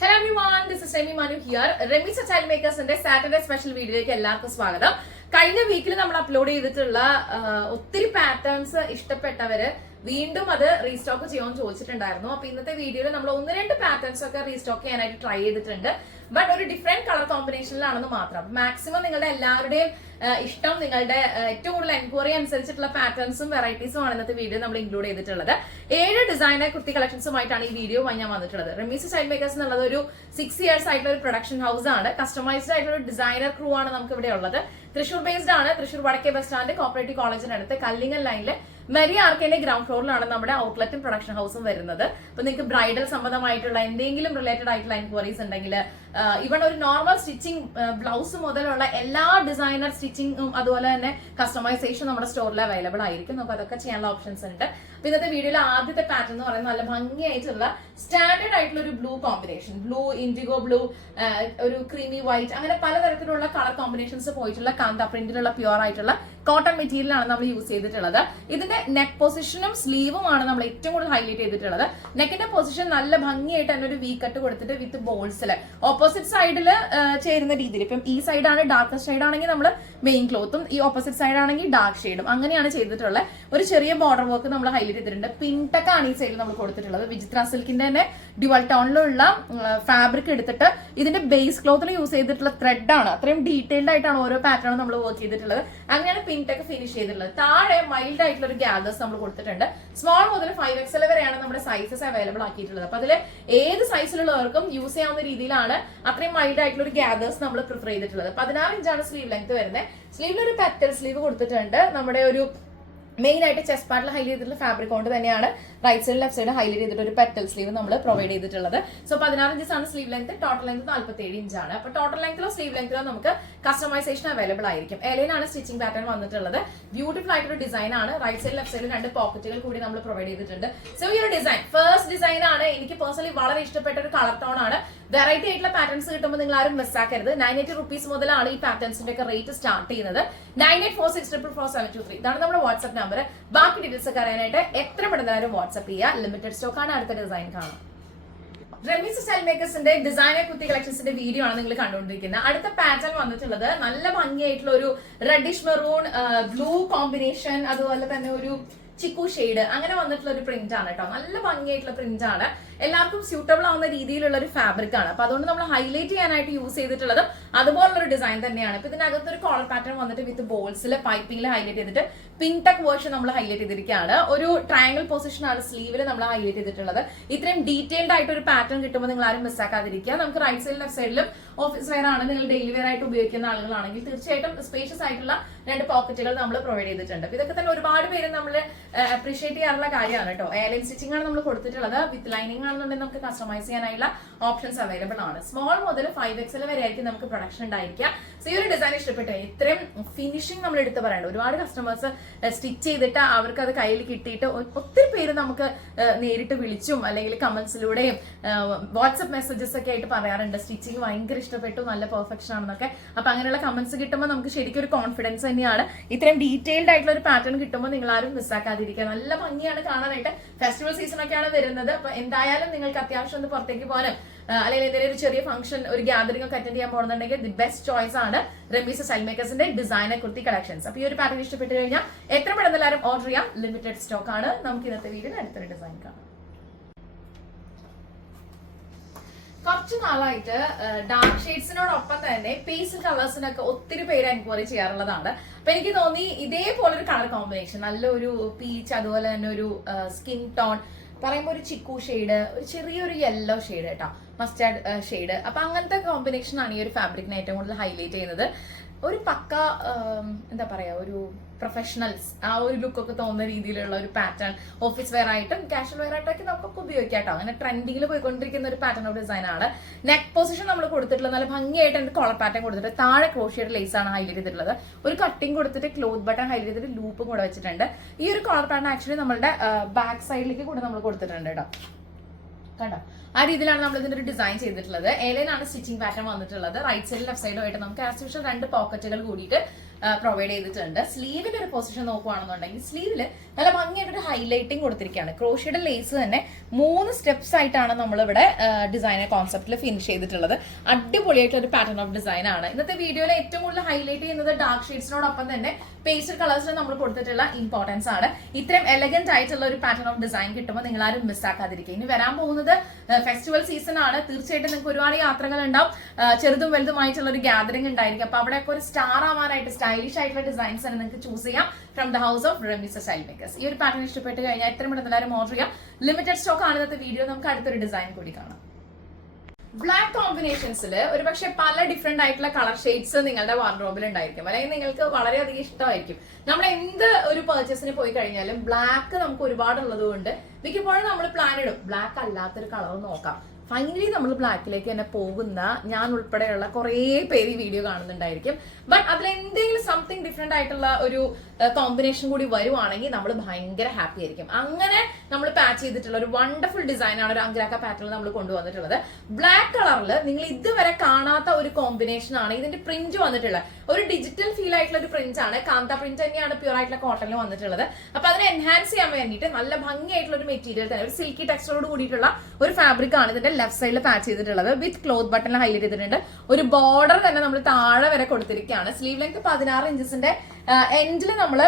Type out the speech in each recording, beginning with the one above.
Hello everyone, this is Remi Manu here. Remi's Child Makersന്റെ Saturday special വീഡിയോയിലേക്ക് എല്ലാവർക്കും സ്വാഗതം. കഴിഞ്ഞ വീക്കിൽ നമ്മൾ അപ്ലോഡ് ചെയ്തിട്ടുള്ള ഒത്തിരി പാറ്റേൺസ് ഇഷ്ടപ്പെട്ടവര് വീണ്ടും അത് റീസ്റ്റോക്ക് ചെയ്യുമെന്ന് ചോദിച്ചിട്ടുണ്ടായിരുന്നു. അപ്പൊ ഇന്നത്തെ വീഡിയോയിൽ നമ്മൾ ഒന്ന് രണ്ട് പാറ്റേൺസ് ഒക്കെ റീസ്റ്റോക്ക് ചെയ്യാനായിട്ട് ട്രൈ ചെയ്തിട്ടുണ്ട്. ബട്ട് ഒരു ഡിഫറെന്റ് കളർ കോമ്പിനേഷനിലാണെന്ന് മാത്രം. മാക്സിമം നിങ്ങളുടെ എല്ലാവരുടെയും ഇഷ്ടം, നിങ്ങളുടെ ഏറ്റവും കൂടുതൽ എൻക്വയറി അനുസരിച്ചിട്ടുള്ള പാറ്റേൺസും വെറൈറ്റീസും ആണ് ഇന്നത്തെ വീഡിയോ നമ്മൾ ഇൻക്ലൂഡ് ചെയ്തിട്ടുള്ളത്. 7 ഡിസൈനർ കുർത്തി കളക്ഷൻസുമായിട്ടാണ് ഈ വീഡിയോ ഞാൻ വന്നിട്ടുള്ളത്. റമീസ് ചൈൽഡ് മേക്കേഴ്സ് എന്നുള്ളത് ഒരു 6 ഇയേഴ്സ് ആയിട്ടുള്ള ഒരു പ്രൊഡക്ഷൻ ഹൗസ് ആണ്. കസ്റ്റമൈസ്ഡ് ആയിട്ടുള്ള ഒരു ഡിസൈനർ ക്രൂ ആണ് നമുക്ക് ഇവിടെ ഉള്ളത്. തൃശൂർ ബേസ്ഡ് ആണ്. തൃശൂർ വടക്കേ ബസ് സ്റ്റാൻഡ് കോപ്പറേറ്റീവ് കോളേജിനടുത്ത് കല്ലിങ്ങൽ ലൈനിലെ മെരി ആർക്കേന്റെ ഗ്രൗണ്ട് ഫ്ലോറിലാണ് നമ്മുടെ ഔട്ട്ലെറ്റും പ്രൊഡക്ഷൻ ഹൗസും വരുന്നത്. അപ്പൊ നിങ്ങൾക്ക് ബ്രൈഡൽ സംബന്ധമായിട്ടുള്ള എന്തെങ്കിലും റിലേറ്റഡ് ആയിട്ടുള്ള എൻക്വയറീസ് ഉണ്ടെങ്കിൽ, ഇവൺ ഒരു നോർമൽ സ്റ്റിച്ചിങ് ബ്ലൗസ് മുതലുള്ള എല്ലാ ഡിസൈനർ സ്റ്റിച്ചിങ്ങും അതുപോലെ തന്നെ കസ്റ്റമൈസേഷൻ നമ്മുടെ സ്റ്റോറിൽ അവൈലബിൾ ആയിരിക്കും. നമുക്ക് അതൊക്കെ ചെയ്യാനുള്ള ഓപ്ഷൻസ് ഉണ്ട്. അപ്പൊ ഇന്നത്തെ വീഡിയോയിലെ ആദ്യത്തെ പാറ്റേൺ എന്ന് പറയുന്നത് നല്ല ഭംഗിയായിട്ടുള്ള സ്റ്റാൻഡേർഡ് ആയിട്ടുള്ള ഒരു blue combination, blue, IndiGo blue, ഒരു ക്രീമി വൈറ്റ്, അങ്ങനെ പലതരത്തിലുള്ള കളർ കോമ്പിനേഷൻസ് പോയിട്ടുള്ള കാന്ത പ്രിന്റിലുള്ള പ്യുവർ ആയിട്ടുള്ള കോട്ടൺ മെറ്റീരിയലാണ് നമ്മൾ യൂസ് ചെയ്തിട്ടുള്ളത്. ഇതിന്റെ നെക്ക് പൊസിഷനും സ്ലീവുമാണ് നമ്മൾ ഏറ്റവും കൂടുതൽ ഹൈലൈറ്റ് ചെയ്തിട്ടുള്ളത്. നെക്കിന്റെ പൊസിഷൻ നല്ല ഭംഗിയായിട്ട് തന്നെ ഒരു വി കട്ട് കൊടുത്തിട്ട് വിത്ത് ബോൾസില് ഓപ്പോസിറ്റ് സൈഡിൽ ചേരുന്ന രീതിയിൽ, ഇപ്പം ഈ സൈഡാണ് ഡാർക്ക് ഷെയ്ഡ് ആണെങ്കിൽ നമ്മൾ മെയിൻ ക്ലോത്തും, ഈ ഓപ്പോസിറ്റ് സൈഡ് ആണെങ്കിൽ ഡാർക്ക് ഷെയ്ഡും, അങ്ങനെയാണ് ചെയ്തിട്ടുള്ളത്. ഒരു ചെറിയ ബോർഡർ വർക്ക് നമ്മൾ ഹൈലൈറ്റ് ചെയ്തിട്ടുണ്ട്. പിൻടക്കാണ് ഈ സൈഡിൽ നമ്മൾ കൊടുത്തിട്ടുള്ളത്. വിചിത്ര സിൽക്കിന്റെ തന്നെ ഡ്യുവൽ ടോണിലുള്ള ഫാബ്രിക് എടുത്തിട്ട് ഇതിന്റെ ബേസ് ക്ലോത്തിൽ യൂസ് ചെയ്തിട്ടുള്ള ത്രെഡ് ആണ്. അത്രയും ഡീറ്റെയിൽഡ് ആയിട്ടാണ് ഓരോ പാറ്റേണും നമ്മൾ വർക്ക് ചെയ്തിട്ടുള്ളത്. അങ്ങനെയാണ് പിൻടക്ക് ഫിനിഷ് ചെയ്തിട്ടുള്ളത്. താഴെ മൈൽഡ് ആയിട്ടുള്ള ഒരു ഗ്യാദേഴ്സ് നമ്മൾ കൊടുത്തിട്ടുണ്ട്. സ്മോൾ മുതൽ 5XL വരെയാണ് നമ്മുടെ സൈസസ് അവൈലബിൾ ആക്കിയിട്ടുള്ളത്. അപ്പൊ അതിൽ ഏത് സൈസിലുള്ളവർക്കും യൂസ് ചെയ്യാവുന്ന രീതിയിലാണ് അത്രയും മൈൽഡ് ആയിട്ടുള്ള ഒരു ഗ്യാദേഴ്സ് നമ്മൾ പ്രിഫർ ചെയ്തിട്ടുള്ളത്. 16 ഇഞ്ചാണ് സ്ലീവ് ലെങ്ത് വരുന്നത്. സ്ലീവിൽ ഒരു പെറ്റൽ സ്ലീവ് കൊടുത്തിട്ടുണ്ട്. നമ്മുടെ ഒരു മെയിൻ ആയിട്ട് ചെസ്റ്റ് പാർട്ടിൽ ഹൈലൈറ്റ് ചെയ്തിട്ടുള്ള ഫാബ്രിക് കൊണ്ട് തന്നെയാണ് right side left side highlight ചെയ്തിട്ട് ഒരു പെറ്റൽ സ്ലീവ് നമ്മൾ പ്രൊവൈഡ് ചെയ്തിട്ടുള്ളത്. സോ 16 ഇഞ്ചസ് ആണ് സ്ലീവ് ലെങ്ത്. ടോട്ടൽ ലെങ്ത് 47 ഇഞ്ചാണ്. അപ്പൊ ടോട്ടൽ ലെങ്ത്തിലോ സ്ലീവ് ലെങ്ത്തിലോ നമുക്ക് കസ്റ്റമൈസേഷൻ അവൈലബിൾ ആയിരിക്കും. എലയിലാണ് സ്റ്റിച്ചിങ് പാറ്റേൺ വന്നിട്ടുള്ളത്. ബ്യൂട്ടിഫുൾ ആയിട്ടൊരു ഡിസൈൻ ആണ്. റൈറ്റ് സൈഡ് ലെഫ്റ്റ് സൈഡിൽ 2 പോക്കറ്റുകൾ കൂടി നമ്മൾ പ്രൊവൈഡ് ചെയ്തിട്ടുണ്ട്. സോ ഈ ഒരു ഡിസൈൻ ഫസ്റ്റ് ഡിസൈൻ ആണ്. എനിക്ക് പേഴ്സണലി വളരെ ഇഷ്ടപ്പെട്ട ഒരു കളർ ടോൺ ആണ്. വെറൈറ്റി ആയിട്ടുള്ള പാറ്റേൺസ് കിട്ടുമ്പോൾ നിങ്ങൾ ആരും മിസ്സാക്കരുത്. 980 റുപ്പീസ് മുതലാണ് ഈ പാറ്റേൺസിന്റെ ഒക്കെ റേറ്റ് സ്റ്റാർട്ട് ചെയ്യുന്നത്. 9846444723 ഇതാണ് നമ്മുടെ വാട്സ്ആപ്പ് നമ്പർ. ബാക്കി ഡീറ്റെയിൽസ് ഒക്കെ അറിയാനായിട്ട് എത്ര പെട്ടെന്നാലും വാട്സ്ആപ്പ് ചെയ്യുക. ലിമിറ്റഡ് സ്റ്റോക്ക് ആണ്. അടുത്ത ഡിസൈൻ കാണാം. റമീസ് ചൈൽഡ് മേക്കേഴ്സിന്റെ ഡിസൈനർ കുർത്തി കളക്ഷൻസിന്റെ വീഡിയോ ആണ് നിങ്ങൾ കണ്ടുകൊണ്ടിരിക്കുന്നത്. അടുത്ത പാറ്റേൺ വന്നിട്ടുള്ളത് നല്ല ഭംഗിയായിട്ടുള്ള ഒരു റെഡിഷ് മെറൂൺ ബ്ലൂ കോമ്പിനേഷൻ, അതുപോലെ തന്നെ ഒരു ചിക്കു ഷെയ്ഡ്, അങ്ങനെ വന്നിട്ടുള്ള ഒരു പ്രിന്റ് ആണ് കേട്ടോ. നല്ല ഭംഗിയായിട്ടുള്ള പ്രിന്റ് ആണ്. എല്ലാവർക്കും സ്യൂട്ടബിൾ ആവുന്ന രീതിയിലുള്ള ഒരു ഫാബ്രിക് ആണ്. അപ്പൊ അതുകൊണ്ട് നമ്മൾ ഹൈലൈറ്റ് ചെയ്യാനായിട്ട് യൂസ് ചെയ്തിട്ടുള്ളത് അതുപോലുള്ള ഒരു ഡിസൈൻ തന്നെയാണ്. ഇപ്പൊ ഇതിനകത്ത് ഒരു കോളർ പാറ്റേൺ വന്നിട്ട് വിത്ത് ബോൾസിൽ പൈപ്പിംഗിൽ ഹൈലൈറ്റ് ചെയ്തിട്ട് പിങ്ക് ടക്ക് വേർഷൻ നമ്മൾ ഹൈലൈറ്റ് ചെയ്തിരിക്കുകയാണ്. ഒരു ട്രയാങ്കിൾ പൊസിഷൻ ആണ് സ്ലീവിൽ നമ്മൾ ഹൈലൈറ്റ് ചെയ്തിട്ടുള്ളത്. ഇത്രയും ഡീറ്റെയിൽഡ് ആയിട്ട് ഒരു പാറ്റേൺ കിട്ടുമ്പോൾ നിങ്ങൾ ആരും മിസ്സാക്കാതിരിക്കുക. നമുക്ക് റൈറ്റ് സൈഡിലും ലെഫ്റ്റ് സൈഡിലും ഓഫീസ് വെയർ ആണ്, നിങ്ങൾ ഡെയിലി വെയർ ആയിട്ട് ഉപയോഗിക്കുന്ന ആളുകളാണെങ്കിൽ തീർച്ചയായിട്ടും സ്പേഷ്യസ് ആയിട്ടുള്ള 2 പോക്കറ്റുകൾ നമ്മൾ പ്രൊവൈഡ് ചെയ്തിട്ടുണ്ട്. ഇതൊക്കെ തന്നെ ഒരുപാട് പേര് നമ്മൾ അപ്രീഷിയേറ്റ് ചെയ്യാറുള്ള കാര്യമാണ് കേട്ടോ. എയർലൈൻ സ്റ്റിച്ചിങ് ആണ് നമ്മൾ കൊടുത്തിട്ടുള്ളത്. വിത്ത് ലൈനിങ് ആണെന്നുണ്ടെങ്കിൽ നമുക്ക് കസ്റ്റമൈസ് ചെയ്യാനുള്ള ഓപ്ഷൻസ് അവൈലബിൾ ആണ്. സ്മോൾ മുതൽ 5XL വരെ ആയിരിക്കും നമുക്ക് പ്രൊഡക്ഷൻ ഉണ്ടായിരിക്കുക. സോ ഈ ഒരു ഡിസൈൻ ഇഷ്ടപ്പെട്ടു. ഇത്രയും ഫിനിഷിംഗ് നമ്മൾ എടുത്ത് പറയണ്ട. ഒരുപാട് കസ്റ്റമേഴ്സ് സ്റ്റിച്ച് ചെയ്തിട്ട് അവർക്ക് അത് കയ്യിൽ കിട്ടിയിട്ട് ഒത്തിരി പേര് നമുക്ക് നേരിട്ട് വിളിച്ചും അല്ലെങ്കിൽ കമന്റ്സിലൂടെയും വാട്സ്ആപ്പ് മെസ്സേജസ് ഒക്കെ ആയിട്ട് പറയാറുണ്ട് സ്റ്റിച്ചിങ് ഭയങ്കര ഇഷ്ടപ്പെട്ടു, നല്ല പെർഫെക്ഷൻ ആണെന്നൊക്കെ. അപ്പൊ അങ്ങനെയുള്ള കമന്റ്സ് കിട്ടുമ്പോൾ നമുക്ക് ശരിക്കും ഒരു കോൺഫിഡൻസ് തന്നെയാണ്. ഇത്രയും ഡീറ്റെയിൽഡ് ആയിട്ടുള്ള ഒരു പാറ്റേൺ കിട്ടുമ്പോൾ നിങ്ങൾ ആരും മിസ്സാക്കാതിരിക്കുക. നല്ല ഭംഗിയാണ് കാണാനായിട്ട്. ഫെസ്റ്റിവൽ സീസൺ ഒക്കെയാണ് വരുന്നത്. അപ്പൊ എന്തായാലും നിങ്ങൾക്ക് അത്യാവശ്യം ഒന്ന് പുറത്തേക്ക് പോകാനും അല്ലെങ്കിൽ എന്തെങ്കിലും ഒരു ചെറിയ ഫംഗ്ഷൻ, ഒരു ഗ്യാതറിംഗ് ഒക്കെ അറ്റൻഡ് ചെയ്യാൻ പോകുന്നുണ്ടെങ്കിൽ ദി ബെസ്റ്റ് ചോയ്സ് ആണ് റമീസ് ചൈൽഡ് മേക്കേഴ്സിന്റെ ഡിസൈനർ കുർത്തി കളക്ഷൻസ്. അപ്പൊ ഈ ഒരു പാറ്റേൺ ഇഷ്ടപ്പെട്ട് കഴിഞ്ഞാൽ എത്ര പെട്ടെന്ന് എല്ലാവരും ഓർഡർ ചെയ്യാം. ലിമിറ്റഡ് സ്റ്റോക്ക് ആണ്. നമുക്ക് ഇന്നത്തെ വീഡിയോയിൽ അടുത്തൊരു ഡിസൈൻ കാണാം. കുറച്ചു നാളായിട്ട് ഡാർക്ക് ഷെയ്ഡ്സിനോടൊപ്പം തന്നെ പേസ്റ്റൽ കളേഴ്സിനൊക്കെ ഒത്തിരി പേര് എൻക്വയറി ചെയ്യാറുള്ളതാണ്. അപ്പൊ എനിക്ക് തോന്നി ഇതേപോലെ ഒരു കളർ കോമ്പിനേഷൻ, നല്ലൊരു പീച്ച്, അതുപോലെ തന്നെ ഒരു സ്കിൻ ടോൺ, പറയുമ്പോൾ ഒരു ചിക്കു ഷെയ്ഡ്, ഒരു ചെറിയൊരു യെല്ലോ ഷെയ്ഡ് കേട്ടോ, മസ്റ്റാർഡ് ഷെയ്ഡ്. അപ്പൊ അങ്ങനത്തെ കോമ്പിനേഷൻ ആണ് ഈ ഒരു ഫാബ്രിക്കിനെ ഏറ്റവും കൂടുതൽ ഹൈലൈറ്റ് ചെയ്യുന്നത്. ഒരു പക്ക എന്താ പറയാ, ഒരു പ്രൊഫഷണൽസ് ആ ഒരു ലുക്കൊക്കെ തോന്നുന്ന രീതിയിലുള്ള ഒരു പാറ്റേൺ ഓഫീസ് വെയർ ആയിട്ടും കാഷ്വൽ വെയർ ആയിട്ടൊക്കെ നമുക്കൊക്കെ ഉപയോഗിക്കാം കേട്ടോ. അങ്ങനെ ട്രെൻഡിങ്ങിൽ പോയിക്കൊണ്ടിരിക്കുന്ന ഒരു പാറ്റേൺ ഓഫ് ഡിസൈൻ ആണ്. നെക്ക് പൊസിഷൻ നമ്മൾ കൊടുത്തിട്ടുള്ള നല്ല ഭംഗിയായിട്ട് എന്റെ കോളർ പാറ്റേൺ കൊടുത്തിട്ട് താഴെ ക്രോഷിയുടെ ലേസ് ആണ് ഹൈലൈറ്റ് ചെയ്തിട്ടുള്ളത്. ഒരു കട്ടിങ് കൊടുത്തിട്ട് ക്ലോത്ത് ബട്ടൺ ഹൈലൈറ്റ് ചെയ്തിട്ട് ലൂപ്പും കൂടെ വെച്ചിട്ടുണ്ട്. ഈ ഒരു കോളർ പാറ്റേൺ ആക്ച്വലി നമ്മുടെ ബാക്ക് സൈഡിലേക്ക് കൂടെ നമ്മൾ കൊടുത്തിട്ടുണ്ട് കേട്ടോ. കണ്ടോ, ആ രീതിയിലാണ് നമ്മൾ ഇതിന്റെ ഒരു ഡിസൈൻ ചെയ്തിട്ടുള്ളത്. എലയിലാണ് സ്റ്റിച്ചിങ് പാറ്റേൺ വന്നിട്ടുള്ളത്. റൈറ്റ് സൈഡിൽ ലെഫ്റ്റ് സൈഡും ആയിട്ട് നമുക്ക് ആസ് യൂഷ്വൽ 2 പോക്കറ്റുകൾ കൂടിയിട്ട് പ്രൊവൈഡ് ചെയ്തിട്ടുണ്ട്. സ്ലീവിന്റെ ഒരു പൊസിഷൻ നോക്കുകയാണെന്നുണ്ടെങ്കിൽ സ്ലീവില് നല്ല ഭംഗിയായിട്ടൊരു ഹൈലൈറ്റിംഗ് കൊടുത്തിരിക്കുകയാണ്. ക്രോഷ്യയുടെ ലേസ് തന്നെ 3 സ്റ്റെപ്സ് ആയിട്ടാണ് നമ്മളിവിടെ ഡിസൈൻ കോൺസെപ്റ്റിൽ ഫിനിഷ് ചെയ്തിട്ടുള്ളത്. അടിപൊളിയായിട്ടുള്ള ഒരു പാറ്റേൺ ഓഫ് ഡിസൈൻ ആണ്. ഇന്നത്തെ വീഡിയോയിൽ ഏറ്റവും കൂടുതൽ ഹൈലൈറ്റ് ചെയ്യുന്നത് ഡാർക്ക് ഷെയ്ഡ്സിനോടൊപ്പം തന്നെ പേസ്റ്റൽ കളേഴ്സിന് നമ്മൾ കൊടുത്തിട്ടുള്ള ഇമ്പോർട്ടൻസ് ആണ്. ഇത്രയും എലഗന്റ് ആയിട്ടുള്ള ഒരു പാറ്റേൺ ഓഫ് ഡിസൈൻ കിട്ടുമ്പോൾ നിങ്ങൾ ആരും മിസ്സാക്കാതിരിക്കുക. ഇനി വരാൻ പോകുന്നത് ഫെസ്റ്റിവൽ സീസൺ ആണ്. തീർച്ചയായിട്ടും നിങ്ങൾക്ക് ഒരുപാട് യാത്രകൾ ഉണ്ടാവും, ചെറുതും വലുതുമായിട്ടുള്ള ഒരു ഗ്യാതറിംഗ് ഉണ്ടായിരിക്കും. അപ്പൊ അവിടെയൊക്കെ ഒരു സ്റ്റാർ ആവാനായിട്ട് സ്റ്റൈലിഷ് ആയിട്ടുള്ള ഡിസൈൻസ് തന്നെ നിങ്ങൾക്ക് ചൂസ് ചെയ്യാം from the house of Remi's style makers. ഈ ഒരു പാറ്റേൺ ഇഷ്ടപ്പെട്ട് കഴിഞ്ഞാൽ എത്രയും പെട്ടെന്ന് എല്ലാവരും ഓർഡർ ചെയ്യാം. ലിമിറ്റഡ് സ്റ്റോക്ക് ആണ് ഇന്നത്തെ വീഡിയോ. നമുക്ക് അടുത്തൊരു ഡിസൈൻ കൂടി കാണാം. ബ്ലാക്ക് കോമ്പിനേഷൻസിൽ ഒരുപക്ഷെ പല ഡിഫറെന്റ് ആയിട്ടുള്ള കളർ ഷെയ്ഡ്സ് നിങ്ങളുടെ വാർഡ്രോബിൽ ഉണ്ടായിരിക്കും, അല്ലെങ്കിൽ നിങ്ങൾക്ക് വളരെയധികം ഇഷ്ടമായിരിക്കും. നമ്മൾ എന്ത് ഒരു പർച്ചേസിന് പോയി കഴിഞ്ഞാലും ബ്ലാക്ക് നമുക്ക് ഒരുപാടുള്ളത് കൊണ്ട് മിക്കപ്പോഴും നമ്മൾ പ്ലാൻ ഇടും ബ്ലാക്ക് അല്ലാത്തൊരു കളർ നോക്കാം. ഫൈനലി നമ്മൾ ബ്ലാക്കിലേക്ക് തന്നെ പോകുന്ന ഞാൻ ഉൾപ്പെടെയുള്ള കുറേ പേര് ഈ വീഡിയോ കാണുന്നുണ്ടായിരിക്കും. ബട്ട് അതിൽ എന്തെങ്കിലും സംതിങ് ഡിഫറെന്റ് ആയിട്ടുള്ള ഒരു കോമ്പിനേഷൻ കൂടി വരുവാണെങ്കിൽ നമ്മൾ ഭയങ്കര ഹാപ്പി ആയിരിക്കും. അങ്ങനെ നമ്മൾ പാച്ച് ചെയ്തിട്ടുള്ള ഒരു വണ്ടർഫുൾ ഡിസൈൻ ആണ് ഒരു അങ്ക്രാക്ക പാറ്റേണിൽ നമ്മൾ കൊണ്ടുവന്നിട്ടുള്ളത്. ബ്ലാക്ക് കളറിൽ നിങ്ങൾ ഇതുവരെ കാണാത്ത ഒരു കോമ്പിനേഷൻ ആണ് ഇതിന്റെ പ്രിന്റ് വന്നിട്ടുള്ളത്. ഒരു ഡിജിറ്റൽ ഫീൽ ആയിട്ടുള്ള ഒരു പ്രിന്റ് ആണ്. കാന്ത പ്രിന്റ് തന്നെയാണ് പ്യൂർ ആയിട്ടുള്ള കോട്ടണിൽ വന്നിട്ടുള്ളത്. അപ്പൊ അതിനെ എൻഹാൻസ് ചെയ്യാൻ വേണ്ടിയിട്ട് നല്ല ഭംഗിയായിട്ടുള്ള ഒരു മെറ്റീരിയൽ തന്നെ, ഒരു സിൽക്കി ടെക്സ്ചറോട് കൂടിയിട്ടുള്ള ഒരു ഫാബ്രിക് ആണ് ഇതിന്റെ ലെഫ്റ്റ് സൈഡിൽ പാച്ച് ചെയ്തിട്ടുള്ളത്. വിത്ത് ക്ലോത്ത് ബട്ടൺ ഹൈലൈറ്റ് ചെയ്തിട്ടുണ്ട്. ഒരു ബോർഡർ തന്നെ നമ്മൾ താഴെ വരെ കൊടുത്തിരിക്കുകയാണ്. സ്ലീവ് ലെങ്ത് 16 ഇഞ്ചസിന്റെ എൻഡിൽ നമ്മള്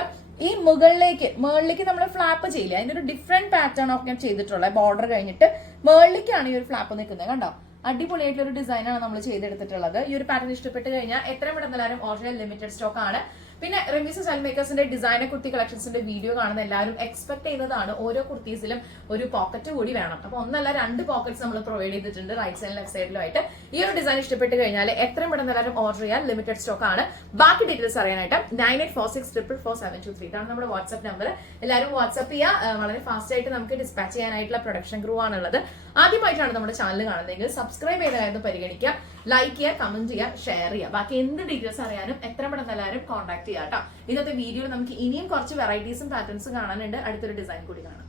ഈ മുകളിലേക്ക് നമ്മൾ ഫ്ലാപ്പ് ചെയ്യില്ല. അതിന്റെ ഒരു ഡിഫറെന്റ് പാറ്റേൺ ഓഫ് ഞാൻ ചെയ്തിട്ടുള്ളത്. ബോർഡർ കഴിഞ്ഞിട്ട് മുകളിലേക്കാണ് ഈ ഒരു ഫ്ലാപ്പ് നിൽക്കുന്നത്. കണ്ടോ, അടിപൊളിയായിട്ടുള്ള ഒരു ഡിസൈനാണ് നമ്മൾ ചെയ്തെടുത്തിട്ടുള്ളത്. ഈ ഒരു പാറ്റേൺ ഇഷ്ടപ്പെട്ട് കഴിഞ്ഞാൽ എത്രയും പെട്ടെന്ന് എല്ലാവരും ഓർഡർ ലിമിറ്റഡ് സ്റ്റോക്ക് ആണ്. പിന്നെ റെമിസ സ്റ്റൈൽ മേക്കേഴ്സിന്റെ ഡിസൈനർ കുർത്തി കളക്ഷൻസിന്റെ വീഡിയോ കാണുന്ന എല്ലാവരും എക്സ്പെക്ട് ചെയ്യുന്നതാണ് ഓരോ കുർത്തീസിലും ഒരു പോക്കറ്റ് കൂടി വേണം. അപ്പൊ ഒന്നല്ല 2 പോക്കറ്റ്സ് നമ്മൾ പ്രൊവൈഡ് ചെയ്തിട്ടുണ്ട് റൈറ്റ് സൈഡിലും ലെഫ്റ്റ് സൈഡിലും ആയിട്ട്. ഈ ഒരു ഡിസൈൻ ഇഷ്ടപ്പെട്ട് കഴിഞ്ഞാൽ എത്രയും പെട്ടെന്ന് എല്ലാവരും ഓർഡർ ചെയ്യാൻ ലിമിറ്റഡ് സ്റ്റോക്ക് ആണ്. ബാക്കി ഡീറ്റെയിൽസ് അറിയാനായിട്ട് 9846444723 ഇതാണ് നമ്മുടെ വാട്സ്ആപ്പ് നമ്പർ. എല്ലാവരും വാട്സ്ആപ്പ് ചെയ്യുക. വളരെ ഫാസ്റ്റ് ആയിട്ട് നമുക്ക് ഡിസ്പാച്ച് ചെയ്യാനായിട്ടുള്ള പ്രൊഡക്ഷൻ ക്രൂ ആണുള്ളത്. ആദ്യമായിട്ടാണ് നമ്മുടെ ചാനൽ കാണുന്നതെങ്കിൽ സബ്സ്ക്രൈബ് ചെയ്തതായിരുന്നു പരിഗണിക്കുക, ലൈക്ക് ചെയ്യുക, കമന്റ് ചെയ്യുക, ഷെയർ ചെയ്യുക. ബാക്കി എന്ത് ഡീറ്റെയിൽസ് അറിയാനും എത്രയും പെട്ടെന്ന് എല്ലാവരും കോൺടാക്ട് ചെയ്യാം കേട്ടോ. ഇന്നത്തെ വീഡിയോയിൽ നമുക്ക് ഇനിയും കുറച്ച് വെറൈറ്റീസും പാറ്റേൺസും കാണാനുണ്ട്. അടുത്തൊരു ഡിസൈൻ കൂടി കാണാം.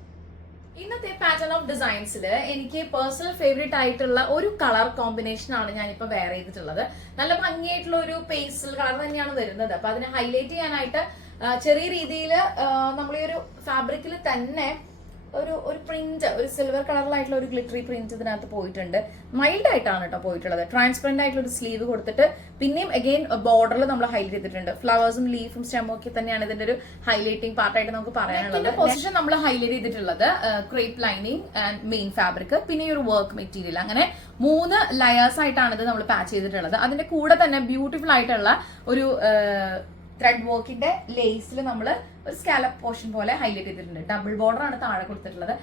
ഇന്നത്തെ പാറ്റേൺ ഓഫ് ഡിസൈൻസിൽ എനിക്ക് പേഴ്സണൽ ഫേവറേറ്റ് ആയിട്ടുള്ള ഒരു കളർ കോമ്പിനേഷൻ ആണ് ഞാനിപ്പോ വെയർ ചെയ്തിട്ടുള്ളത്. നല്ല ഭംഗിയായിട്ടുള്ള ഒരു പേസ്റ്റൽ കളർ തന്നെയാണ് വരുന്നത്. അപ്പൊ അതിനെ ഹൈലൈറ്റ് ചെയ്യാനായിട്ട് ചെറിയ രീതിയിൽ നമ്മൾ ഈ ഒരു ഫാബ്രിക്കിൽ തന്നെ ഒരു പ്രിന്റ്, ഒരു സിൽവർ കളറിലായിട്ടുള്ള ഒരു ഗ്ലിറ്ററി പ്രിന്റ് ഇതിനകത്ത് പോയിട്ടുണ്ട്. മൈൽഡ് ആയിട്ടാണ് കേട്ടോ പോയിട്ടുള്ളത്. ട്രാൻസ്പെറന്റ് ആയിട്ടുള്ള ഒരു സ്ലീവ് കൊടുത്തിട്ട് പിന്നെയും അഗെയിൻ ബോർഡറിൽ നമ്മൾ ഹൈലൈറ്റ് ചെയ്തിട്ടുണ്ട്. ഫ്ലവേഴ്സും ലീഫും സ്റ്റെമും ഒക്കെ തന്നെയാണ് ഇതിന്റെ ഒരു ഹൈലൈറ്റിംഗ് പാർട്ടായിട്ട് നമുക്ക് പറയാനുള്ളത്. പൊസിഷൻ നമ്മൾ ഹൈലൈറ്റ് ചെയ്തിട്ടുള്ളത് crepe lining and main fabric, പിന്നെ ഒരു വർക്ക് മെറ്റീരിയൽ, അങ്ങനെ 3 ലെയേഴ്സ് ആയിട്ടാണ് ഇത് നമ്മൾ പാച്ച് ചെയ്തിട്ടുള്ളത്. അതിന്റെ കൂടെ തന്നെ ബ്യൂട്ടിഫുൾ ആയിട്ടുള്ള ഒരു ത്രെഡ് വർക്കിന്റെ ലേസിൽ നമ്മൾ ഒരു സ്കാലപ്പ് പോർഷൻ പോലെ ഹൈലൈറ്റ് ചെയ്തിട്ടുണ്ട്. ഡബിൾ ബോർഡർ ആണ് താഴെ കൊടുത്തിട്ടുള്ളത്.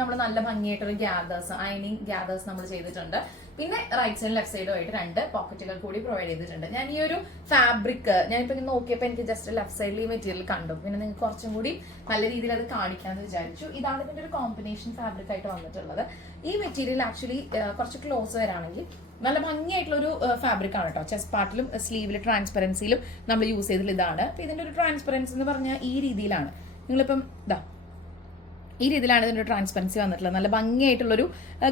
നമ്മൾ നല്ല ഭംഗിയായിട്ടൊരു ഗ്യാദേഴ്സ്, അയണിങ് ഗ്യാദേഴ്സ് നമ്മൾ ചെയ്തിട്ടുണ്ട്. പിന്നെ റൈറ്റ് സൈഡ് ലെഫ്റ്റ് സൈഡും ആയിട്ട് 2 പോക്കറ്റുകൾ കൂടി പ്രൊവൈഡ് ചെയ്തിട്ടുണ്ട്. ഞാൻ ഈ ഒരു ഫാബ്രിക് ഞാനിപ്പോ ഇങ്ങനെ നോക്കിയപ്പോൾ എനിക്ക് ജസ്റ്റ് ലെഫ്റ്റ് സൈഡിൽ ഈ മെറ്റീരിയൽ കണ്ടു. പിന്നെ നിങ്ങൾക്ക് കുറച്ചും കൂടി നല്ല രീതിയിൽ അത് കാണിക്കാന്ന് വിചാരിച്ചു. ഇതാണ് ഇതിന്റെ ഒരു കോമ്പിനേഷൻ ഫാബ്രിക് ആയിട്ട് വന്നിട്ടുള്ളത്. ഈ മെറ്റീരിയൽ ആക്ച്വലി കുറച്ച് ക്ലോസ് വരാണെങ്കിൽ നല്ല ഭംഗിയായിട്ടുള്ള ഒരു ഫാബ്രിക് ആണ് കേട്ടോ. ചെസ്റ്റ് പാർട്ടിലും സ്ലീവിലും ട്രാൻസ്പെറൻസിയിലും നമ്മൾ യൂസ് ചെയ്തിട്ടുള്ള ഇതാണ്. അപ്പൊ ഇതിന്റെ ഒരു ട്രാൻസ്പെറൻസി എന്ന് പറഞ്ഞാൽ ഈ രീതിയിലാണ്. നിങ്ങളിപ്പം ഈ രീതിയിലാണ് ഇതിന്റെ ട്രാൻസ്പെറൻസി വന്നിട്ടുള്ളത്. നല്ല ഭംഗിയായിട്ടുള്ളൊരു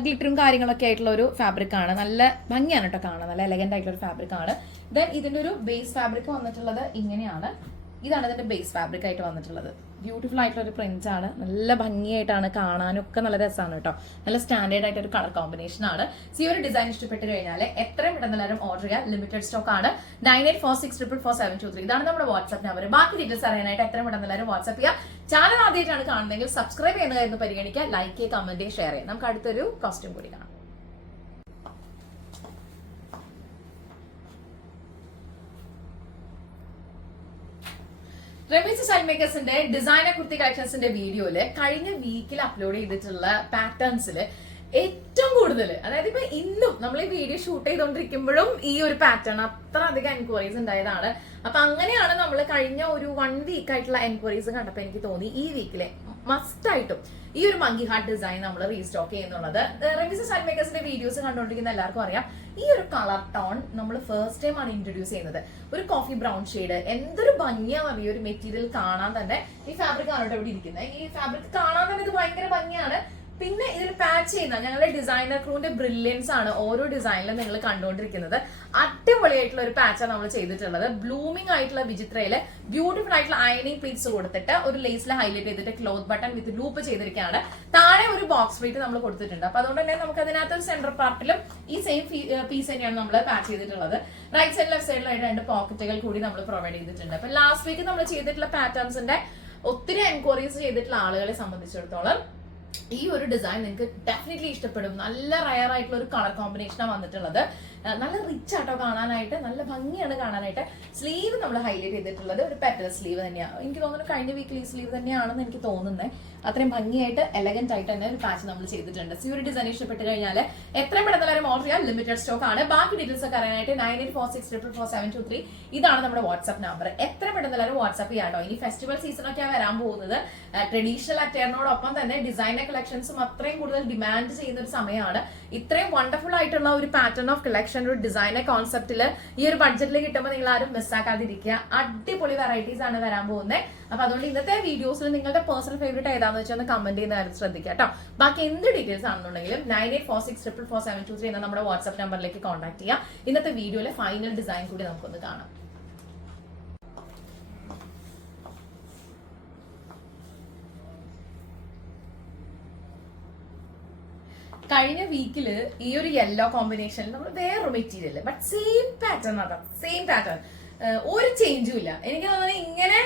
ഗ്ലിറ്ററും കാര്യങ്ങളൊക്കെ ആയിട്ടുള്ള ഒരു ഫാബ്രിക് ആണ്. നല്ല ഭംഗിയാണ് കേട്ടോ കാണാൻ, നല്ല എലഗന്റ് ആയിട്ടുള്ള ഒരു ഫാബ്രിക് ആണ്. ദെൻ ഇതിന്റെ ഒരു ബേസ് ഫാബ്രിക് വന്നിട്ടുള്ളത് ഇങ്ങനെയാണ്. ഇതാണ് ഇതിന്റെ ബേസ് ഫാബ്രിക് ആയിട്ട് വന്നിട്ടുള്ളത്. ബ്യൂട്ടിഫുൾ ആയിട്ടുള്ള ഒരു പ്രിന്റ് ആണ്. നല്ല ഭംഗിയായിട്ടാണ് കാണാനൊക്കെ, നല്ല രസമാണ് കേട്ടോ. നല്ല സ്റ്റാൻഡേർഡ് ആയിട്ട് ഒരു കളർ കോമ്പിനേഷൻ ആണ്. ഈ ഒരു ഡിസൈൻ ഇഷ്ടപ്പെട്ട് കഴിഞ്ഞാൽ എത്രയും പെട്ടെന്ന് എല്ലാവരും ഓർഡർ ചെയ്യാൻ ലിമിറ്റഡ് സ്റ്റോക്ക് ആണ്. 9846444723 ഇതാണ് നമ്മുടെ വാട്സ്ആപ്പ് നമ്പർ. ബാക്കി ഡീറ്റെയിൽസ് അറിയാനായിട്ട് എത്രയും പെട്ടെന്ന് എല്ലാവരും വാട്സ്ആപ്പ് ചെയ്യുക. ചാനൽ ആദ്യമായിട്ടാണ് കാണുന്നതെങ്കിൽ സബ്സ്ക്രൈബ് ചെയ്യുന്ന കാര്യം പരിഗണിക്കുക, ലൈക്ക് ചെയ്യുക, കമന്റ് ചെയ്യുക, ഷെയർ ചെയ്യുക. നമുക്ക് അടുത്തൊരു കോസ്റ്റ്യൂം കൂടി കാണാം. റെമിസ സ്റ്റൈൽ മേക്കേഴ്സിന്റെ ഡിസൈനർ കുർത്തി കളക്ഷൻസിന്റെ വീഡിയോയില് കഴിഞ്ഞ വീക്കിൽ അപ്ലോഡ് ചെയ്തിട്ടുള്ള പാറ്റേൺസിൽ ഏറ്റവും കൂടുതൽ, അതായത് ഇപ്പൊ ഇന്നും നമ്മൾ ഈ വീഡിയോ ഷൂട്ട് ചെയ്തുകൊണ്ടിരിക്കുമ്പോഴും ഈ ഒരു പാറ്റേൺ അത്ര അധികം എൻക്വയറീസ് ഉണ്ടായതാണ്. അപ്പൊ അങ്ങനെയാണ് നമ്മൾ കഴിഞ്ഞ ഒരു 1 വീക്ക് ആയിട്ടുള്ള എൻക്വയറീസ് കണ്ടപ്പോൾ എനിക്ക് തോന്നി ഈ വീക്കിലെ മസ്റ്റ് ആയിട്ടും ഈ ഒരു മങ്കി ഹാർട്ട് ഡിസൈൻ നമ്മൾ റീസ്റ്റോക്ക് ചെയ്യുന്നുള്ളത്. റെമിസ സ്റ്റൈൽ മേക്കേഴ്സിന്റെ വീഡിയോസ് കണ്ടുകൊണ്ടിരിക്കുന്ന എല്ലാവർക്കും അറിയാം, ഈ ഒരു കളർ ടോൺ നമ്മൾ ഫസ്റ്റ് ടൈം ആണ് ഇൻട്രൊഡ്യൂസ് ചെയ്യുന്നത്. ഒരു കോഫി ബ്രൗൺ ഷെയ്ഡ്, എന്തൊരു ഭംഗിയാണ് ഈ ഒരു മെറ്റീരിയൽ കാണാൻ തന്നെ. ഈ ഫാബ്രിക് ആണ് ഇവിടെ ഇരിക്കുന്നത്. ഈ ഫാബ്രിക് കാണാൻ തന്നെ ഇത് ഭയങ്കര ഭംഗിയാണ്. പിന്നെ ഇതിൽ പാച്ച് ചെയ്യുന്ന ഞങ്ങളുടെ ഡിസൈനർ ക്രൂവിന്റെ ബ്രില്യൻസ് ആണ് ഓരോ ഡിസൈനിലും നിങ്ങൾ കണ്ടുകൊണ്ടിരിക്കുന്നത്. അടിപൊളിയായിട്ടുള്ള ഒരു പാച്ചാണ് നമ്മൾ ചെയ്തിട്ടുള്ളത്. ബ്ലൂമിംഗ് ആയിട്ടുള്ള വിചിത്രയില് ബ്യൂട്ടിഫുൾ ആയിട്ടുള്ള അയണിംഗ് പ്ലീറ്റ്സ് കൊടുത്തിട്ട് ഒരു ലേസിൽ ഹൈലൈറ്റ് ചെയ്തിട്ട് ക്ലോത്ത് ബട്ടൺ വിത്ത് ലൂപ്പ് ചെയ്തിരിക്കുകയാണ്. താഴെ ഒരു ബോക്സ് പ്ലീറ്റ് നമ്മൾ കൊടുത്തിട്ടുണ്ട്. അപ്പൊ അതുകൊണ്ട് തന്നെ നമുക്ക് അതിനകത്ത് ഒരു സെന്റർ പാർട്ടിലും ഈ സെയിം പീസ് തന്നെയാണ് നമ്മൾ പാച്ച് ചെയ്തിട്ടുള്ളത്. റൈറ്റ് സൈഡ് ലെഫ്റ്റ് സൈഡിലായിട്ട് 2 പോക്കറ്റുകൾ കൂടി നമ്മൾ പ്രൊവൈഡ് ചെയ്തിട്ടുണ്ട്. അപ്പൊ ലാസ്റ്റ് വീക്ക് നമ്മൾ ചെയ്തിട്ടുള്ള പാറ്റേൺസിന്റെ ഒത്തിരി എൻക്വയറീസ് ചെയ്തിട്ടുള്ള ആളുകളെ സംബന്ധിച്ചിടത്തോളം ഈ ഒരു ഡിസൈൻ നിങ്ങൾക്ക് ഡെഫിനറ്റ്ലി ഇഷ്ടപ്പെടും. നല്ല റയർ ആയിട്ടുള്ള ഒരു കളർ കോമ്പിനേഷനാണ് വന്നിട്ടുള്ളത്. നല്ല റിച്ച് ആട്ടോ കാണാനായിട്ട്, നല്ല ഭംഗിയാണ് കാണാനായിട്ട്. സ്ലീവ് നമ്മൾ ഹൈലൈറ്റ് ചെയ്തിട്ടുള്ളത് ഒരു പെറ്റൽ സ്ലീവ് തന്നെയാണ്. എനിക്ക് തോന്നുന്നു കഴിഞ്ഞ വീക്കിൽ ഈ സ്ലീവ് തന്നെയാണെന്ന് എനിക്ക് തോന്നുന്നത്. അത്രയും ഭംഗിയായിട്ട് എലഗന്റ് ആയിട്ട് തന്നെ ഒരു പാച്ച് നമ്മൾ ചെയ്തിട്ടുണ്ട്. ഈ ഒരു ഡിസൈൻ ഇഷ്ടപ്പെട്ട് കഴിഞ്ഞാൽ എത്രയും പെട്ടെന്ന് ഓർഡർ ചെയ്യാൻ ലിമിറ്റഡ് സ്റ്റോക്ക് ആണ്. ബാക്കി ഡീറ്റെയിൽസ് ഒക്കെ അറിയാനായിട്ട് 9846444723 ഇതാണ് നമ്മുടെ വാട്സ്ആപ്പ് നമ്പർ. എത്രയും പെട്ടെന്ന് വാട്സ്ആപ്പ് ചെയ്യാട്ടോ. ഇനി ഫെസ്റ്റിവൽ സീസൺ ഒക്കെയാണ് വരാൻ പോകുന്നത്. ട്രഡീഷണൽ അറ്റയറിനോടൊപ്പം തന്നെ ഡിസൈനർ കളക്ഷൻസും അത്രയും കൂടുതൽ ഡിമാൻഡ് ചെയ്യുന്ന ഒരു സമയമാണ്. ഇത്രയും വണ്ടർഫുൾ ആയിട്ടുള്ള ഒരു പാറ്റേൺ ഓഫ് കളക്ഷൻ ഒരു ഡിസൈനർ കോൺസെപ്റ്റില് ഈ ഒരു ബഡ്ജറ്റിൽ കിട്ടുമ്പോൾ നിങ്ങൾ ആരും മിസ്സാക്കാതിരിക്കുക. അടിപൊളി വെറൈറ്റീസ് ആണ് വരാൻ പോകുന്നത്. അപ്പൊ അതുകൊണ്ട് ഇന്നത്തെ വീഡിയോസിൽ നിങ്ങളുടെ പേഴ്സണൽ ഫേവറേറ്റ് ഏതാണെന്ന് വെച്ചാൽ ഒന്ന് കമന്റ് ചെയ്യുന്ന കാര്യം ശ്രദ്ധിക്കുക കേട്ടോ. ബാക്കി എന്ത് ഡീറ്റെയിൽസ് ആണെന്നുണ്ടെങ്കിലും 9846444723 എന്ന നമ്മുടെ വാട്സ്ആപ്പ് നമ്പറിലേക്ക് കോൺടാക്ട് ചെയ്യാം. ഇന്നത്തെ വീഡിയോയിലെ ഫൈനൽ ഡിസൈൻ കൂടി നമുക്കൊന്ന് കാണാം. കഴിഞ്ഞ വീക്കില് ഈ ഒരു യെല്ലോ കോമ്പിനേഷനിൽ നമ്മൾ വേറൊരു മെറ്റീരിയൽ ബട്ട് സെയിം പാറ്റേൺ അതാണ്, സെയിം പാറ്റേൺ, ഒരു ചേഞ്ചും ഇല്ല. എനിക്ക് തോന്നുന്നത് ഇങ്ങനെ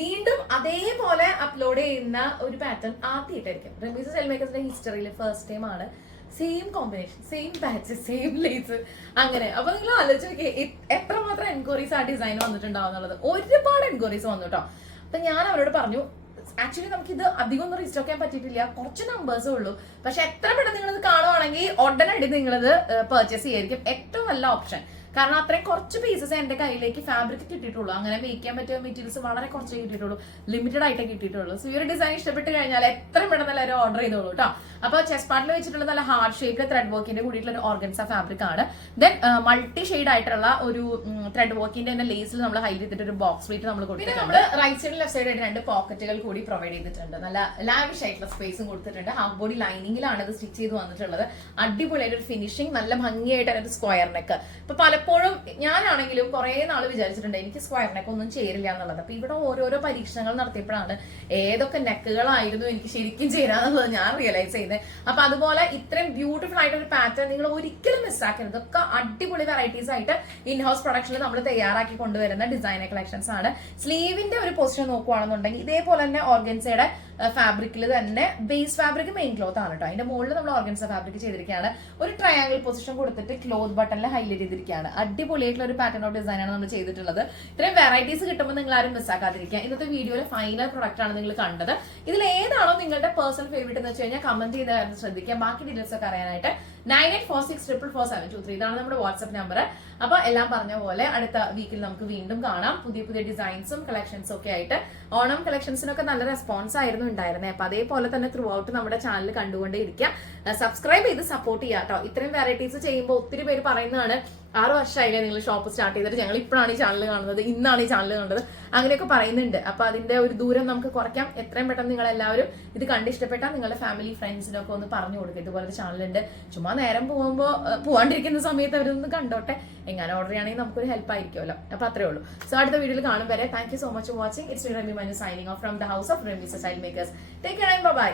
വീണ്ടും അതേപോലെ അപ്ലോഡ് ചെയ്യുന്ന ഒരു പാറ്റേൺ ആദ്യമായിട്ടായിരിക്കും റമീസ് സ്റ്റൈൽ മേക്കേഴ്സിന്റെ ഹിസ്റ്ററിയിൽ ഫസ്റ്റ് ടൈം ആണ്. Same combination, same patch, same lace, അങ്ങനെ. അപ്പൊ നിങ്ങൾ ആലോചിച്ച് നോക്കിയേ എത്രമാത്രം എൻക്വയറീസ് ആ ഡിസൈൻ വന്നിട്ടുണ്ടാവും എന്നുള്ളത്. ഒരുപാട് എൻക്വയറീസ് വന്നു കേട്ടോ. അപ്പൊ ഞാൻ അവരോട് പറഞ്ഞു, ആക്ച്വലി നമുക്ക് ഇത് അധികം ഒന്നും റീസ്റ്റോക്ക് ചെയ്യാൻ പറ്റിയിട്ടില്ല, കുറച്ച് നമ്പേഴ്സേ ഉള്ളൂ. പക്ഷെ എത്ര പെട്ടെന്ന് നിങ്ങളിത് കാണുവാണെങ്കിൽ ഉടനടി നിങ്ങളിത് പർച്ചേസ് ചെയ്യായിരിക്കും ഏറ്റവും നല്ല ഓപ്ഷൻ. കാരണം അത്രയും കുറച്ച് പീസസ് എന്റെ കയ്യിലേക്ക് ഫാബ്രിക് കിട്ടിയിട്ടുള്ളൂ. അങ്ങനെ മേക്ക് ചെയ്യാൻ പറ്റിയ മെറ്റീരിയൽസ് വളരെ കുറച്ചേ കിട്ടിയിട്ടുള്ളൂ, ലിമിറ്റഡ് ആയിട്ടേ കിട്ടിയിട്ടുള്ളൂ. സോ ഈ ഒരു ഡിസൈൻ ഇഷ്ടപ്പെട്ട് കഴിഞ്ഞാൽ എത്രയും പെട്ടെന്ന് എല്ലാവരും ഓർഡർ ചെയ്തോളൂ കേട്ടോ. അപ്പൊ ചെസ്റ്റ് പാർട്ടിൽ വെച്ചിട്ടുള്ള നല്ല ഹാർഡ് ഷേപ്പ് ത്രെഡ് വർക്കിന്റെ കൂടിയിട്ടുള്ള ഒരു ഓർഗൻസ ഫാബ്രിക് ആണ്. ദെൻ മൾട്ടി ഷെയ്ഡ് ആയിട്ടുള്ള ഒരു ത്രെഡ് വർക്കിന്റെ തന്നെ ലേസിൽ നമ്മൾ ഹൈലൈറ്റ് ചെയ്തിട്ട് ഒരു ബോക്സ് പ്ലീറ്റ് നമ്മൾ കൊടുത്തിട്ടുണ്ട്. നമ്മൾ റൈറ്റ് സൈഡ് ലെഫ്റ്റ് സൈഡ് ആയിട്ട് 2 പോക്കറ്റുകൾ കൂടി പ്രൊവൈഡ് ചെയ്തിട്ടുണ്ട്. നല്ല ലാവിഷ് ആയിട്ടുള്ള സ്പേസും കൊടുത്തിട്ടുണ്ട്. ഹാഫ് ബോഡി ലൈനിങ്ങിലാണ് ഇത് സ്റ്റിച്ച് ചെയ്ത് വന്നിട്ടുള്ളത്. അടിപൊളിയായിട്ട് ഒരു ഫിനിഷിംഗ്, നല്ല ഭംഗിയായിട്ട് അതിന്റെ സ്ക്വയർ നെക്ക്. ഇപ്പൊ പലപ്പോഴും ഞാനാണെങ്കിലും കുറെ നാള് വിചാരിച്ചിട്ടുണ്ട് എനിക്ക് സ്ക്വയർ നെക്ക് ഒന്നും ചേരില്ല എന്നുള്ളത്. അപ്പൊ ഇവിടെ ഓരോരോ പരീക്ഷണങ്ങൾ നടത്തിയപ്പോഴാണ് ഏതൊക്കെ നെക്കുകളായിരുന്നു എനിക്ക് ശരിക്കും ചേരാന്നുള്ളത് ഞാൻ റിയലൈസ് ചെയ്തത്. അപ്പൊ അതുപോലെ ഇത്രയും ബ്യൂട്ടിഫുൾ ആയിട്ട് ഒരു പാറ്റേൺ നിങ്ങൾ ഒരിക്കലും മിസ്സാക്കരുത്. ഇതൊക്കെ അടിപൊളി വെറൈറ്റീസ് ആയിട്ട് ഇൻ ഹൗസ് പ്രൊഡക്ഷനിൽ നമ്മൾ തയ്യാറാക്കി കൊണ്ടുവരുന്ന ഡിസൈനർ കളക്ഷൻസ് ആണ്. സ്ലീവിന്റെ ഒരു പൊസിഷൻ നോക്കുവാണെന്നുണ്ടെങ്കിൽ ഇതേപോലെ തന്നെ ഓർഗൻസയുടെ ഫാബ്രിക്കിൽ തന്നെ ബേസ് ഫാബ്രിക് മെയിൻ ക്ലോത്ത് ആണ് കേട്ടോ. അതിന്റെ മുകളിൽ നമ്മൾ ഓർഗൻസ ഫാബ്രിക് ചെയ്തിരിക്കുകയാണ്. ഒരു ട്രയാങ്കിൾ പൊസിഷൻ കൊടുത്തിട്ട് ക്ലോത്ത് ബട്ടണിൽ ഹൈലൈറ്റ് ചെയ്തിരിക്കുകയാണ്. അടിപൊളിയായിട്ടുള്ള ഒരു പാറ്റേൺ ഓഫ് ഡിസൈൻ ആണ് നമ്മൾ ചെയ്തിട്ടുള്ളത്. ഇത്രയും വെറൈറ്റീസ് കിട്ടുമ്പോൾ നിങ്ങൾ ആരും മിസ്സാക്കാതിരിക്കുക. ഇന്നത്തെ വീഡിയോയിലെ ഫൈനൽ പ്രൊഡക്റ്റ് ആണ് നിങ്ങൾ കണ്ടത്. ഇതിൽ ഏതാണോ നിങ്ങളുടെ പേഴ്സണൽ ഫേവറേറ്റ് എന്ന് വെച്ച് കഴിഞ്ഞാൽ കമന്റ് ചെയ്ത കാര്യം ശ്രദ്ധിക്കുക. ബാക്കി ഡീറ്റെയിൽസ് ഒക്കെ അറിയാനായിട്ട് 9846444723 ഇതാണ് നമ്മുടെ വാട്സ്ആപ്പ് നമ്പർ. അപ്പൊ എല്ലാം പറഞ്ഞ പോലെ അടുത്ത വീക്കിൽ നമുക്ക് വീണ്ടും കാണാം. പുതിയ പുതിയ ഡിസൈൻസും കളക്ഷൻസും ഒക്കെ ആയിട്ട്. ഓണം കളക്ഷൻസിനൊക്കെ നല്ല റെസ്പോൺസ് ആയിരുന്നു ഉണ്ടായിരുന്നത്. അപ്പൊ അതേപോലെ തന്നെ ത്രൂ ഔട്ട് നമ്മുടെ ചാനൽ കണ്ടുകൊണ്ടേ ഇരിക്കുക. സബ്സ്ക്രൈബ് ചെയ്ത് സപ്പോർട്ട് ചെയ്യാം കേട്ടോ. ഇത്രയും വെറൈറ്റീസ് ചെയ്യുമ്പോൾ ഒത്തിരി പേര് പറയുന്നതാണ് 6 വർഷമായില്ലേ നിങ്ങൾ ഷോപ്പ് സ്റ്റാർട്ട് ചെയ്തിട്ട്, ഞങ്ങൾ ഇപ്പോഴാണ് ഈ ചാനൽ കാണുന്നത്, ഇന്നാണ് ഈ ചാനൽ കാണുന്നത്, അങ്ങനെയൊക്കെ പറയുന്നുണ്ട്. അപ്പൊ അതിന്റെ ഒരു ദൂരം നമുക്ക് കുറയ്ക്കാം. എത്രയും പെട്ടെന്ന് നിങ്ങൾ എല്ലാവരും ഇത് കണ്ടിഷ്ടപ്പെട്ടാൽ നിങ്ങളുടെ ഫാമിലി ഫ്രണ്ട്സിനൊക്കെ ഒന്ന് പറഞ്ഞു കൊടുക്കുക. ഇതുപോലത്തെ ചാനലുണ്ട്, ചുമ്മാ നേരം പോവാണ്ടിരിക്കുന്ന സമയത്ത് അവരൊന്ന് കണ്ടോട്ടെ. എങ്ങനെ ഓർഡർ ചെയ്യുകയാണെങ്കിൽ നമുക്കൊരു ഹെൽപ്പ് ആയിരിക്കുമല്ലോ. അപ്പൊ അത്രേ ഉള്ളൂ. സോ അടുത്ത വീഡിയോയിൽ കാണും വരെ thank you so much for watching. It's Rami Manu signing off from the house of Ramees style makers. Take care, by.